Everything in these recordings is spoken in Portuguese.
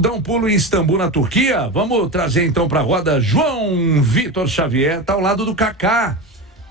Dar um pulo em Istambul, na Turquia. Vamos trazer então para a roda João Vitor Xavier, tá ao lado do Kaká.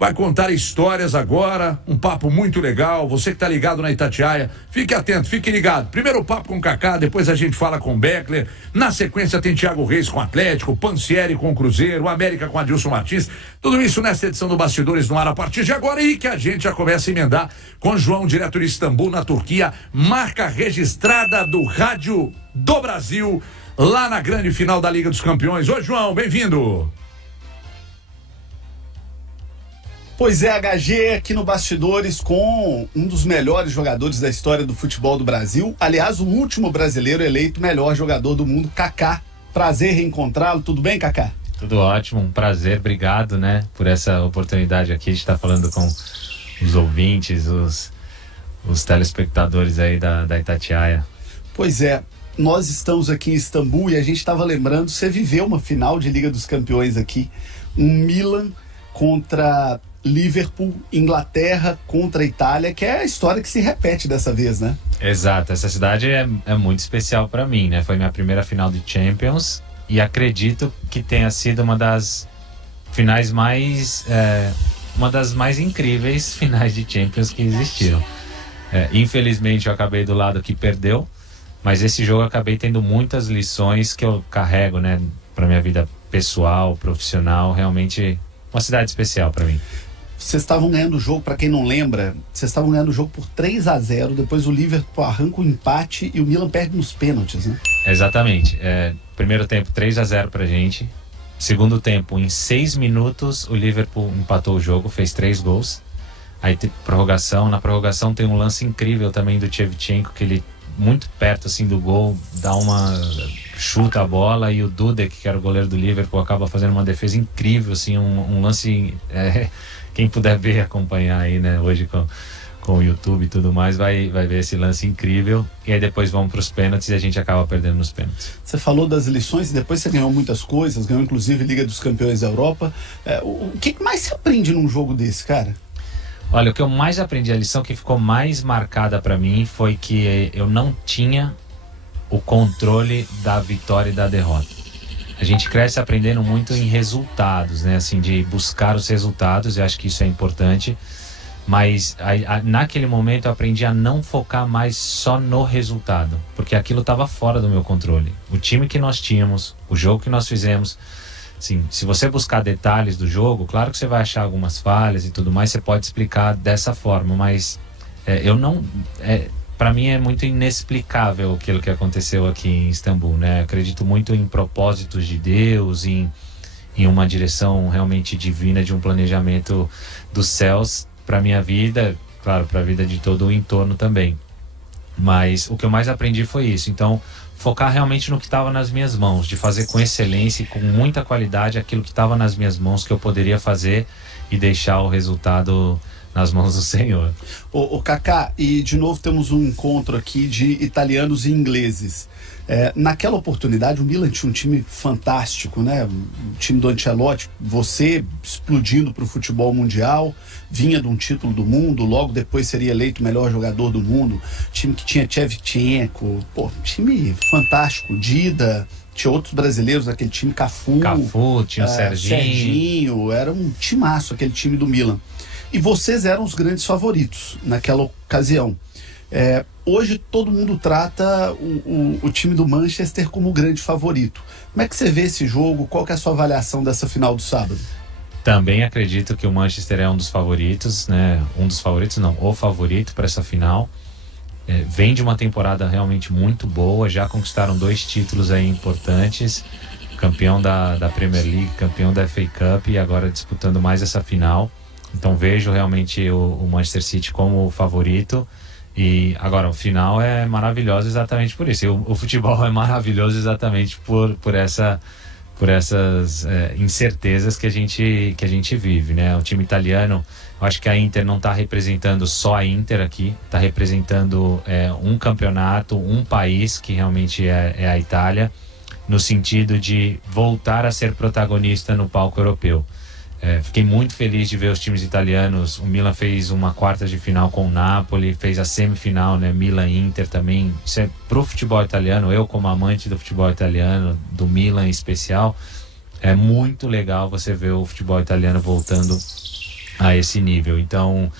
Vai contar histórias agora, um papo muito legal. Você que tá ligado na Itatiaia, fique atento, fique ligado. Primeiro o papo com o Kaká, depois a gente fala com o Beckler. Na sequência tem Thiago Reis com o Atlético, Pansieri com o Cruzeiro, América com Adilson Martins. Tudo isso nessa edição do Bastidores no Ar a partir de agora, e que a gente já começa a emendar com João, direto de Istambul, na Turquia. Marca registrada do Rádio do Brasil, lá na grande final da Liga dos Campeões. Oi, João, bem-vindo. Pois é, HG aqui no Bastidores com um dos melhores jogadores da história do futebol do Brasil. Aliás, o último brasileiro eleito melhor jogador do mundo, Kaká. Prazer reencontrá-lo. Tudo bem, Kaká? Tudo ótimo, um prazer. Obrigado, né, por essa oportunidade aqui de estar falando com os ouvintes, os telespectadores aí da Itatiaia. Pois é, nós estamos aqui em Istambul e a gente estava lembrando, você viveu uma final de Liga dos Campeões aqui, um Milan contra Liverpool, Inglaterra contra a Itália, que é a história que se repete dessa vez, né? Exato, essa cidade é muito especial para mim, né? Foi minha primeira final de Champions e acredito que tenha sido uma das finais uma das mais incríveis finais de Champions que existiram. Infelizmente eu acabei do lado que perdeu, mas esse jogo eu acabei tendo muitas lições que eu carrego, né, para minha vida pessoal, profissional. Realmente uma cidade especial para mim. Vocês estavam ganhando o jogo, para quem não lembra, vocês estavam ganhando o jogo por 3-0, depois o Liverpool arranca o empate e o Milan perde nos pênaltis, né? Exatamente. Primeiro tempo 3-0 pra gente. Segundo tempo, em 6 minutos, o Liverpool empatou o jogo, fez 3 gols. Aí tem prorrogação. Na prorrogação tem um lance incrível também do Shevchenko, que ele, muito perto assim do gol, chuta a bola, e o Dudek, que era o goleiro do Liverpool, acaba fazendo uma defesa incrível, assim, um lance... Quem puder ver, acompanhar aí, né, hoje com o YouTube e tudo mais, vai ver esse lance incrível. E aí depois vamos para os pênaltis e a gente acaba perdendo nos pênaltis. Você falou das lições e depois você ganhou muitas coisas, ganhou inclusive Liga dos Campeões da Europa. O que mais se aprende num jogo desse, cara? Olha, o que eu mais aprendi, a lição que ficou mais marcada para mim foi que eu não tinha o controle da vitória e da derrota. A gente cresce aprendendo muito em resultados, né? Assim, de buscar os resultados, eu acho que isso é importante. Mas naquele momento eu aprendi a não focar mais só no resultado, porque aquilo estava fora do meu controle. O time que nós tínhamos, o jogo que nós fizemos, assim, se você buscar detalhes do jogo, claro que você vai achar algumas falhas e tudo mais, você pode explicar dessa forma, mas para mim é muito inexplicável aquilo que aconteceu aqui em Istambul, né? Acredito muito em propósitos de Deus, em uma direção realmente divina, de um planejamento dos céus para minha vida, claro, para a vida de todo o entorno também. Mas o que eu mais aprendi foi isso. Então, focar realmente no que estava nas minhas mãos, de fazer com excelência e com muita qualidade aquilo que estava nas minhas mãos, que eu poderia fazer, e deixar o resultado nas mãos do Senhor. O Kaká, e de novo temos um encontro aqui de italianos e ingleses. Naquela oportunidade o Milan tinha um time fantástico, né? O time do Ancelotti, você explodindo para o futebol mundial, vinha de um título do mundo, logo depois seria eleito o melhor jogador do mundo. Time que tinha Shevchenko, time fantástico, Dida, tinha outros brasileiros daquele time, Cafu, tinha o Serginho, era um timaço aquele time do Milan. E vocês eram os grandes favoritos naquela ocasião. Hoje todo mundo trata o time do Manchester como o grande favorito. Como é que você vê esse jogo? Qual que é a sua avaliação dessa final do sábado? Também acredito que o Manchester é um dos favoritos, né? O favorito para essa final. Vem de uma temporada realmente muito boa, já conquistaram 2 títulos aí importantes, campeão da Premier League, campeão da FA Cup, e agora disputando mais essa final. Então vejo realmente o Manchester City como o favorito. E agora, o final é maravilhoso exatamente por isso. O futebol é maravilhoso exatamente por essas incertezas que a gente vive, né? O time italiano, eu acho que a Inter não está representando só a Inter aqui, está representando um campeonato, um país, que realmente é a Itália, no sentido de voltar a ser protagonista no palco europeu. Fiquei muito feliz de ver os times italianos. O Milan fez uma quarta de final com o Napoli, fez a semifinal, né? Milan-Inter também. Isso é pro futebol italiano, eu como amante do futebol italiano, do Milan em especial, é muito legal você ver o futebol italiano voltando a esse nível. Então,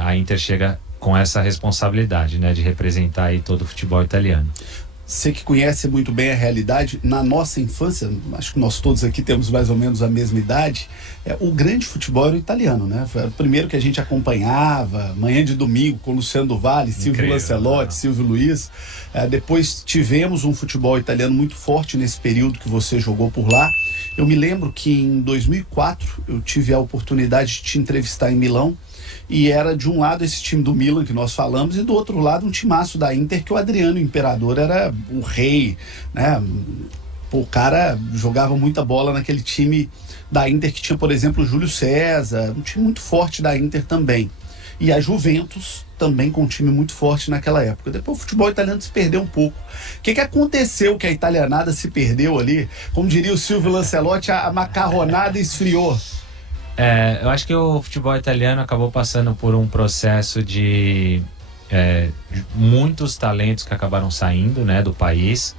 a Inter chega com essa responsabilidade, né? De representar aí todo o futebol italiano. Você que conhece muito bem a realidade, na nossa infância, acho que nós todos aqui temos mais ou menos a mesma idade, o grande futebol era o italiano, né? Foi o primeiro que a gente acompanhava, manhã de domingo, com Luciano do Vale, Silvio Lancelotti, Silvio Luiz. Depois tivemos um futebol italiano muito forte nesse período que você jogou por lá. Eu me lembro que em 2004 eu tive a oportunidade de te entrevistar em Milão, e era de um lado esse time do Milan que nós falamos, e do outro lado um timaço da Inter, que o Adriano Imperador era o rei, né? O cara jogava muita bola naquele time da Inter, que tinha, por exemplo, o Júlio César, um time muito forte da Inter também. E a Juventus também com um time muito forte naquela época. Depois o futebol italiano se perdeu um pouco. O que aconteceu que a italianada se perdeu ali? Como diria o Silvio Lancelotti, a macarronada esfriou. Eu acho que o futebol italiano acabou passando por um processo de muitos talentos que acabaram saindo, né, do país.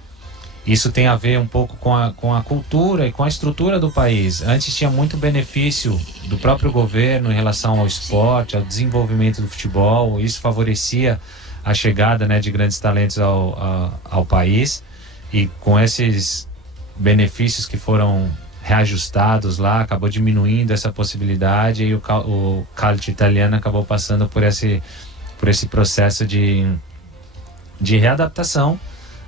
Isso tem a ver um pouco com a cultura e com a estrutura do país. Antes tinha muito benefício do próprio governo em relação ao esporte, ao desenvolvimento do futebol. Isso favorecia a chegada, né, de grandes talentos ao país. E com esses benefícios que foram reajustados lá, acabou diminuindo essa possibilidade, e o calcio italiano acabou passando por esse processo de readaptação.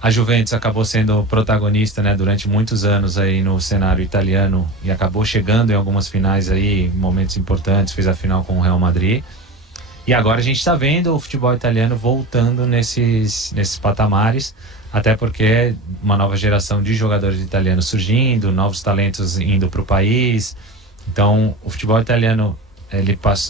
A Juventus acabou sendo protagonista, né, durante muitos anos aí no cenário italiano, e acabou chegando em algumas finais aí, momentos importantes, fez a final com o Real Madrid. E agora a gente está vendo o futebol italiano voltando nesses patamares, até porque uma nova geração de jogadores italianos surgindo, novos talentos indo para o país. Então, o futebol italiano,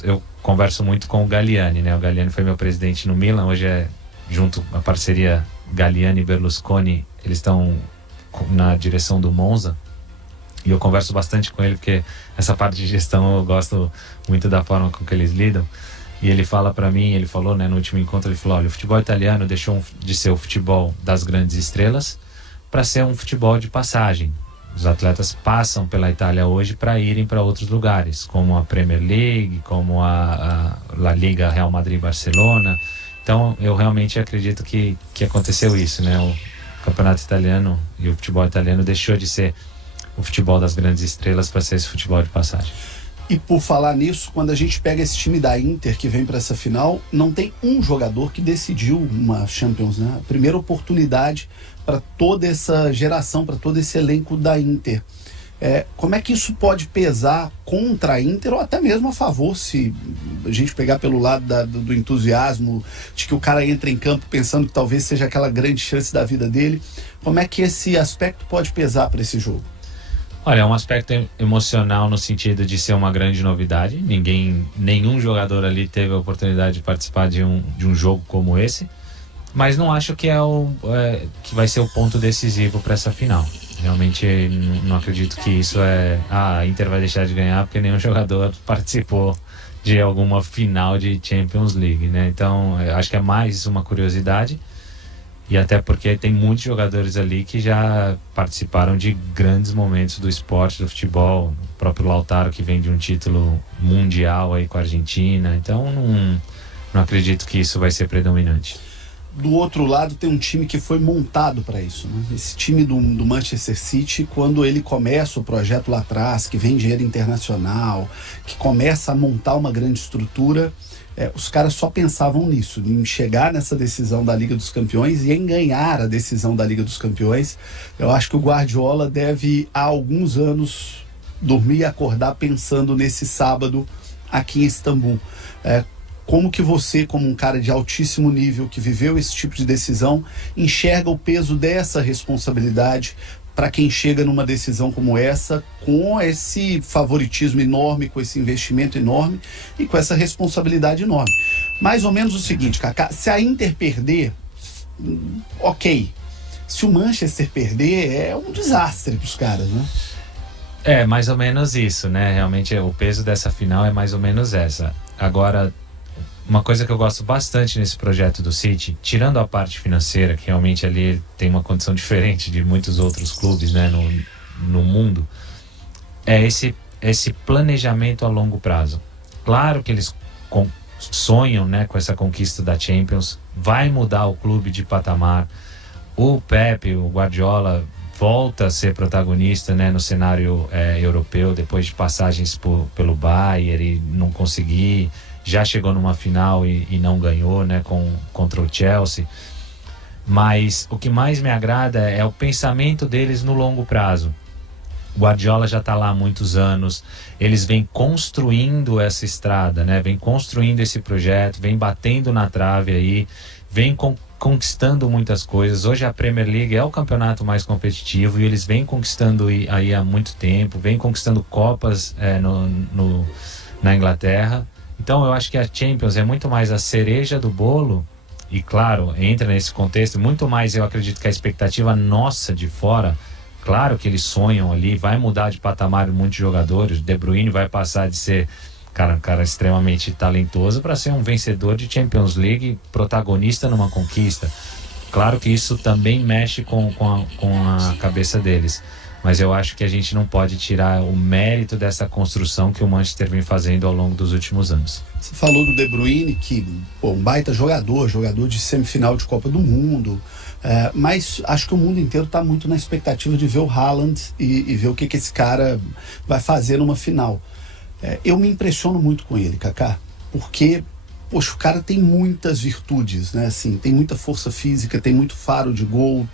eu converso muito com o Galliani, né? O Galliani foi meu presidente no Milan, hoje junto à parceria Galliani e Berlusconi, eles estão na direção do Monza. E eu converso bastante com ele, porque essa parte de gestão eu gosto muito da forma com que eles lidam. E ele fala para mim, ele falou, né, no último encontro, ele falou: olha, o futebol italiano deixou de ser o futebol das grandes estrelas para ser um futebol de passagem. Os atletas passam pela Itália hoje para irem para outros lugares, como a Premier League, como a La Liga, Real Madrid, Barcelona. Então, eu realmente acredito que aconteceu isso, né? O campeonato italiano e o futebol italiano deixou de ser o futebol das grandes estrelas para ser esse futebol de passagem. E por falar nisso, quando a gente pega esse time da Inter que vem para essa final, não tem um jogador que decidiu uma Champions, né? A primeira oportunidade para toda essa geração, para todo esse elenco da Inter. Como é que isso pode pesar contra a Inter ou até mesmo a favor, se a gente pegar pelo lado do entusiasmo, de que o cara entra em campo pensando que talvez seja aquela grande chance da vida dele? Como é que esse aspecto pode pesar para esse jogo? Olha, é um aspecto emocional no sentido de ser uma grande novidade. Nenhum jogador ali teve a oportunidade de participar de um jogo como esse, mas não acho que que vai ser o ponto decisivo para essa final. Realmente não acredito que isso a Inter vai deixar de ganhar porque nenhum jogador participou de alguma final de Champions League, né? Então, acho que é mais uma curiosidade. E até porque tem muitos jogadores ali que já participaram de grandes momentos do esporte, do futebol. O próprio Lautaro, que vem de um título mundial aí com a Argentina. Então, não acredito que isso vai ser predominante. Do outro lado, tem um time que foi montado para isso, né? Esse time do Manchester City, quando ele começa o projeto lá atrás, que vem dinheiro internacional, que começa a montar uma grande estrutura... os caras só pensavam nisso, em chegar nessa decisão da Liga dos Campeões e em ganhar a decisão da Liga dos Campeões. Eu acho que o Guardiola deve, há alguns anos, dormir e acordar pensando nesse sábado aqui em Istambul. Como que você, como um cara de altíssimo nível, que viveu esse tipo de decisão, enxerga o peso dessa responsabilidade para quem chega numa decisão como essa, com esse favoritismo enorme, com esse investimento enorme e com essa responsabilidade enorme? Mais ou menos o seguinte, Kaká, se a Inter perder, ok. Se o Manchester perder, é um desastre para os caras, né? É, mais ou menos isso, né? Realmente o peso dessa final é mais ou menos essa. Agora, uma coisa que eu gosto bastante nesse projeto do City, tirando a parte financeira, que realmente ali tem uma condição diferente de muitos outros clubes, né, no mundo, é esse planejamento a longo prazo. Claro que eles sonham, né, com essa conquista da Champions, vai mudar o clube de patamar. O Pepe, o Guardiola, volta a ser protagonista, né, no cenário europeu, depois de passagens pelo Bayern e não conseguir, já chegou numa final e não ganhou, né, contra o Chelsea. Mas o que mais me agrada é o pensamento deles no longo prazo. O Guardiola já está lá há muitos anos, eles vêm construindo essa estrada, né, vêm construindo esse projeto, vêm batendo na trave aí, vêm conquistando muitas coisas. Hoje a Premier League é o campeonato mais competitivo e eles vêm conquistando aí há muito tempo, vêm conquistando Copas na Inglaterra. Então eu acho que a Champions é muito mais a cereja do bolo e, claro, entra nesse contexto, muito mais eu acredito que a expectativa nossa de fora, claro que eles sonham ali, vai mudar de patamar muitos jogadores, o De Bruyne vai passar de ser um cara extremamente talentoso para ser um vencedor de Champions League, protagonista numa conquista. Claro que isso também mexe com a cabeça deles, mas eu acho que a gente não pode tirar o mérito dessa construção que o Manchester vem fazendo ao longo dos últimos anos. Você falou do De Bruyne, que um baita jogador de semifinal de Copa do Mundo, mas acho que o mundo inteiro está muito na expectativa de ver o Haaland e ver o que esse cara vai fazer numa final. Eu me impressiono muito com ele, Kaká, porque, poxa, o cara tem muitas virtudes, né? Assim, tem muita força física, tem muito faro de gol,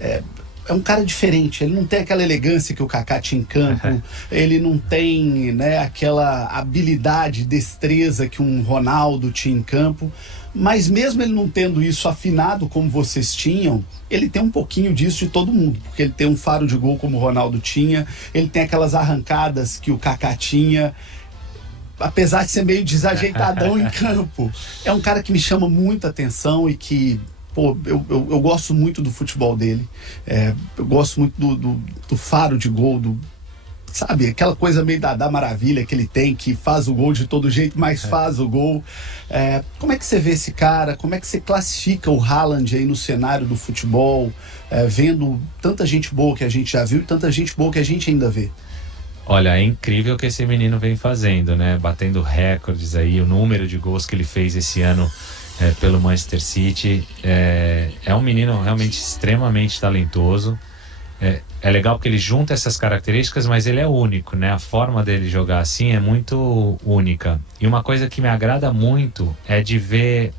é um cara diferente, ele não tem aquela elegância que o Kaká tinha em campo, ele não tem, né, aquela habilidade, destreza que um Ronaldo tinha em campo, mas mesmo ele não tendo isso afinado como vocês tinham, ele tem um pouquinho disso de todo mundo, porque ele tem um faro de gol como o Ronaldo tinha, ele tem aquelas arrancadas que o Kaká tinha, apesar de ser meio desajeitadão em campo. É um cara que me chama muita atenção e que, pô, eu gosto muito do futebol dele, eu gosto muito do faro de gol, sabe, aquela coisa meio da maravilha que ele tem, que faz o gol de todo jeito, mas faz o gol. Como é que você vê esse cara? Como é que você classifica o Haaland aí no cenário do futebol, vendo tanta gente boa que a gente já viu e tanta gente boa que a gente ainda vê? Olha, é incrível o que esse menino vem fazendo, né? Batendo recordes aí, o número de gols que ele fez esse ano pelo Manchester City. É um menino realmente extremamente talentoso. É legal porque ele junta essas características, mas ele é único, né? A forma dele jogar assim é muito única. E uma coisa que me agrada muito é de ver...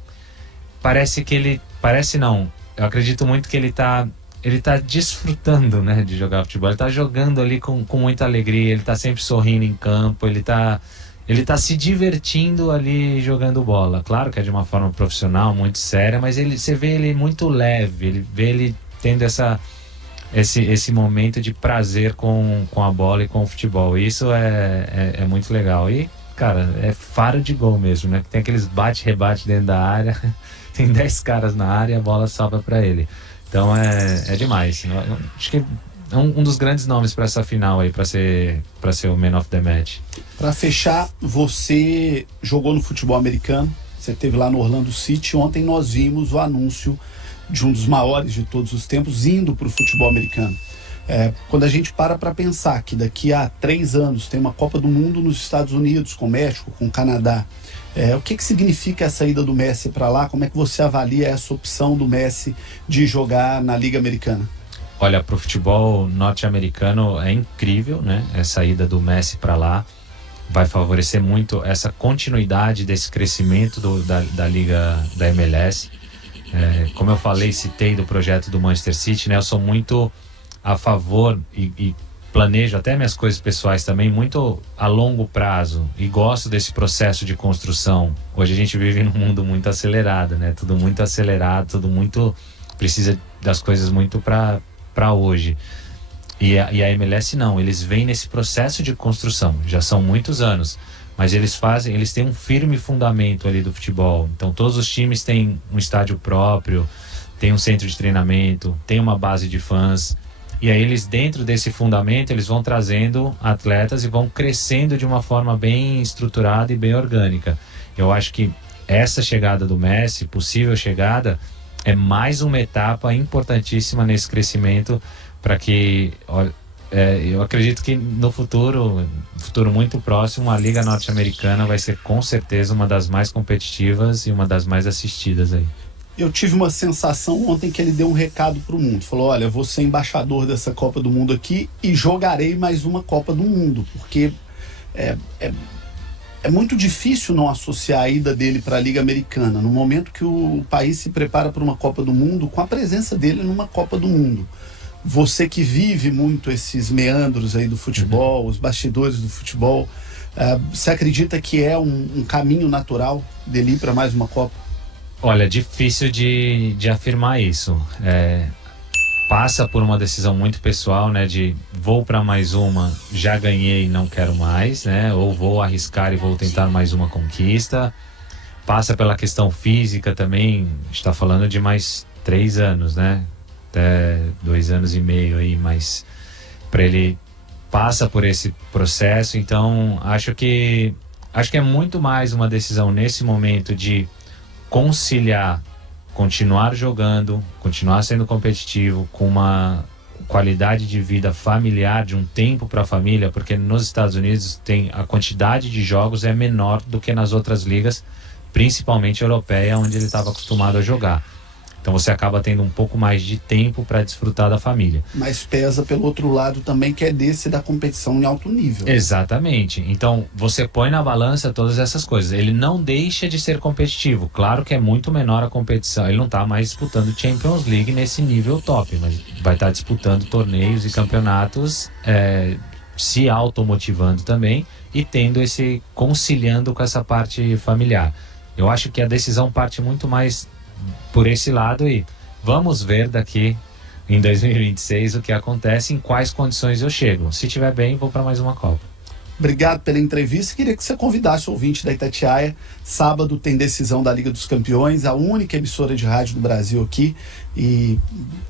Eu acredito muito que ele tá desfrutando, né, de jogar futebol. Ele tá jogando ali com muita alegria, ele tá sempre sorrindo em campo, ele tá se divertindo ali jogando bola. Claro que é de uma forma profissional, muito séria, mas você vê ele muito leve, ele vê ele tendo esse momento de prazer com a bola e com o futebol. Isso é muito legal. E, cara, é faro de gol mesmo, né? Tem aqueles bate-rebate dentro da área, tem 10 caras na área e a bola sobra para ele. Então é demais. Eu acho que é um dos grandes nomes para essa final aí, para ser o Man of the Match. Para fechar, você jogou no futebol americano, você esteve lá no Orlando City. Ontem nós vimos o anúncio de um dos maiores de todos os tempos indo para o futebol americano. Quando a gente para pensar que daqui a 3 anos tem uma Copa do Mundo nos Estados Unidos, com o México, com o Canadá, o que significa a saída do Messi para lá? Como é que você avalia essa opção do Messi de jogar na Liga Americana? Olha, para o futebol norte-americano é incrível, né? A saída do Messi para lá vai favorecer muito essa continuidade desse crescimento da Liga da MLS. Como eu falei, citei do projeto do Manchester City, né? Eu sou muito a favor e planejo até minhas coisas pessoais também muito a longo prazo e gosto desse processo de construção. Hoje a gente vive num mundo muito acelerado, né? Tudo muito acelerado, tudo muito precisa das coisas muito para hoje. E a MLS não, eles vêm nesse processo de construção, já são muitos anos, mas eles têm um firme fundamento ali do futebol. Então todos os times têm um estádio próprio, tem um centro de treinamento, tem uma base de fãs. E aí eles, dentro desse fundamento, eles vão trazendo atletas e vão crescendo de uma forma bem estruturada e bem orgânica. Eu acho que essa chegada do Messi, possível chegada, é mais uma etapa importantíssima nesse crescimento para que, eu acredito que no futuro muito próximo, a Liga Norte-Americana vai ser com certeza uma das mais competitivas e uma das mais assistidas aí. Eu tive uma sensação ontem que ele deu um recado para o mundo. Falou, olha, vou ser embaixador dessa Copa do Mundo aqui e jogarei mais uma Copa do Mundo, porque é muito difícil não associar a ida dele para a Liga Americana, no momento que o país se prepara para uma Copa do Mundo, com a presença dele numa Copa do Mundo. Você que vive muito esses meandros aí do futebol, os bastidores do futebol, você acredita que é um caminho natural dele ir para mais uma Copa? Olha, difícil de afirmar isso. Passa por uma decisão muito pessoal, né? De vou para mais uma, já ganhei, não quero mais, né? Ou vou arriscar e vou tentar mais uma conquista. Passa pela questão física também. Está falando de mais 3 anos, né? Até 2 anos e meio aí, mas para ele passa por esse processo. Então acho que é muito mais uma decisão nesse momento de conciliar, continuar jogando, continuar sendo competitivo, com uma qualidade de vida familiar, de um tempo para a família, porque nos Estados Unidos a quantidade de jogos é menor do que nas outras ligas, principalmente europeia, onde ele estava acostumado a jogar. Então você acaba tendo um pouco mais de tempo para desfrutar da família. Mas pesa pelo outro lado também, que é desse da competição em alto nível. Exatamente. Então você põe na balança todas essas coisas. Ele não deixa de ser competitivo. Claro que é muito menor a competição. Ele não está mais disputando Champions League nesse nível top, mas vai estar disputando torneios e campeonatos, se automotivando também e conciliando com essa parte familiar. Eu acho que a decisão parte muito mais por esse lado e vamos ver daqui em 2026 o que acontece, em quais condições eu chego. Se estiver bem, vou para mais uma Copa. Obrigado pela entrevista. Queria que você convidasse o ouvinte da Itatiaia. Sábado tem decisão da Liga dos Campeões, a única emissora de rádio do Brasil aqui, e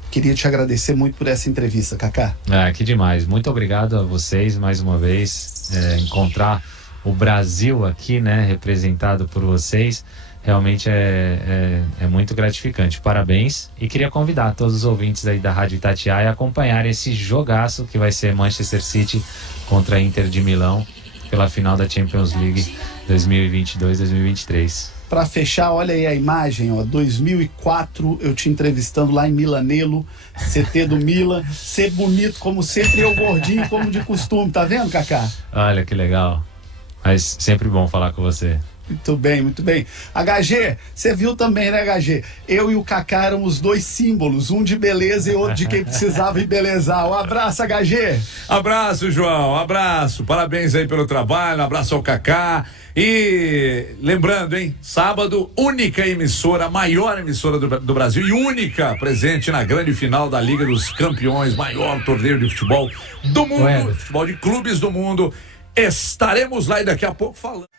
queria te agradecer muito por essa entrevista, Kaká. Que demais. Muito obrigado a vocês mais uma vez. Encontrar o Brasil aqui, né, representado por vocês, realmente é muito gratificante. Parabéns. E queria convidar todos os ouvintes aí da Rádio Itatiaia a acompanhar esse jogaço que vai ser Manchester City contra a Inter de Milão pela final da Champions League 2022-2023. Para fechar, olha aí a imagem, ó, 2004, eu te entrevistando lá em Milanello, CT do Milan, ser bonito como sempre, eu gordinho como de costume, tá vendo, Kaká? Olha que legal. Mas sempre bom falar com você. Muito bem, muito bem. HG, você viu também, né, HG? Eu e o Kaká éramos 2 símbolos, um de beleza e outro de quem precisava embelezar. Um abraço, HG. Abraço, João, abraço. Parabéns aí pelo trabalho, abraço ao Kaká. E lembrando, hein, sábado, única emissora, maior emissora do Brasil e única presente na grande final da Liga dos Campeões, maior torneio de futebol do mundo, futebol de clubes do mundo. Estaremos lá e daqui a pouco falando.